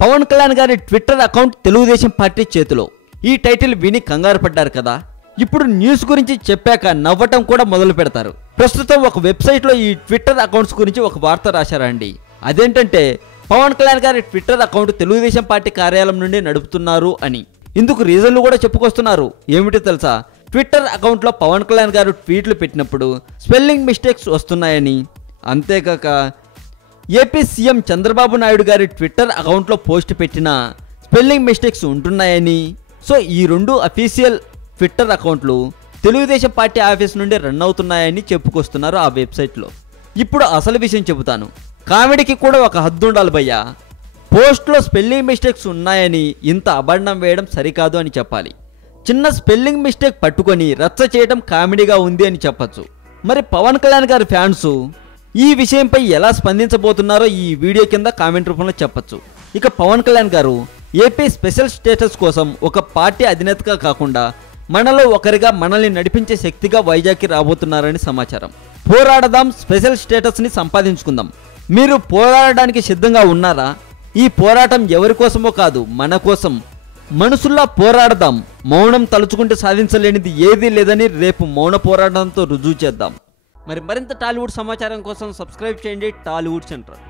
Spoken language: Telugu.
పవన్ కళ్యాణ్ గారి ట్విట్టర్ అకౌంట్ తెలుగుదేశం పార్టీ చేతిలో. ఈ టైటిల్ విని కంగారు పడ్డారు కదా. ఇప్పుడు న్యూస్ గురించి చెప్పాక నవ్వటం కూడా మొదలు పెడతారు. ప్రస్తుతం ఒక వెబ్సైట్లో ఈ ట్విట్టర్ అకౌంట్స్ గురించి ఒక వార్త రాశారండి. అదేంటంటే పవన్ కళ్యాణ్ గారి ట్విట్టర్ అకౌంట్ తెలుగుదేశం పార్టీ కార్యాలయం నుండి నడుపుతున్నారు అని. ఇందుకు రీజన్లు కూడా చెప్పుకొస్తున్నారు. ఏమిటో తెలుసా? ట్విట్టర్ అకౌంట్లో పవన్ కళ్యాణ్ గారు ట్వీట్లు పెట్టినప్పుడు స్పెల్లింగ్ మిస్టేక్స్ వస్తున్నాయని, అంతేకాక ఏపీ సీఎం చంద్రబాబు నాయుడు గారి ట్విట్టర్ అకౌంట్లో పోస్ట్ పెట్టిన స్పెల్లింగ్ మిస్టేక్స్ ఉంటున్నాయని. సో ఈ రెండు అఫీషియల్ ట్విట్టర్ అకౌంట్లు తెలుగుదేశం పార్టీ ఆఫీస్ నుండి రన్ అవుతున్నాయని చెప్పుకొస్తున్నారు ఆ వెబ్సైట్లో. ఇప్పుడు అసలు విషయం చెబుతాను. కామెడీకి కూడా ఒక హద్దు ఉండాలి భయ్యా. పోస్ట్లో స్పెల్లింగ్ మిస్టేక్స్ ఉన్నాయని ఇంత అబద్ధం వేయడం సరికాదు అని చెప్పాలి. చిన్న స్పెల్లింగ్ మిస్టేక్ పట్టుకొని రచ్చ చేయడం కామెడీగా ఉంది అని చెప్పచ్చు. మరి పవన్ కళ్యాణ్ గారి ఫ్యాన్స్ ఈ విషయంపై ఎలా స్పందించబోతున్నారో ఈ వీడియో కింద కామెంట్ రూపంలో చెప్పచ్చు. ఇక పవన్ కళ్యాణ్ గారు ఏపీ స్పెషల్ స్టేటస్ కోసం ఒక పార్టీ అధినేతగా కాకుండా మనలో ఒకరిగా మనల్ని నడిపించే శక్తిగా వైజాగ్కి రాబోతున్నారని సమాచారం. పోరాడదాం, స్పెషల్ స్టేటస్ని సంపాదించుకుందాం. మీరు పోరాడడానికి సిద్ధంగా ఉన్నారా? ఈ పోరాటం ఎవరి కోసమో కాదు, మన కోసం. మనుషుల్లా పోరాడదాం. మౌనం తలుచుకుంటే సాధించలేనిది ఏదీ లేదని రేపు మౌన పోరాటంతో రుజువు చేద్దాం. మరింత టాలీవుడ్ సమాచారం కోసం సబ్స్క్రైబ్ చేయండి టాలీవుడ్ సెంటర్.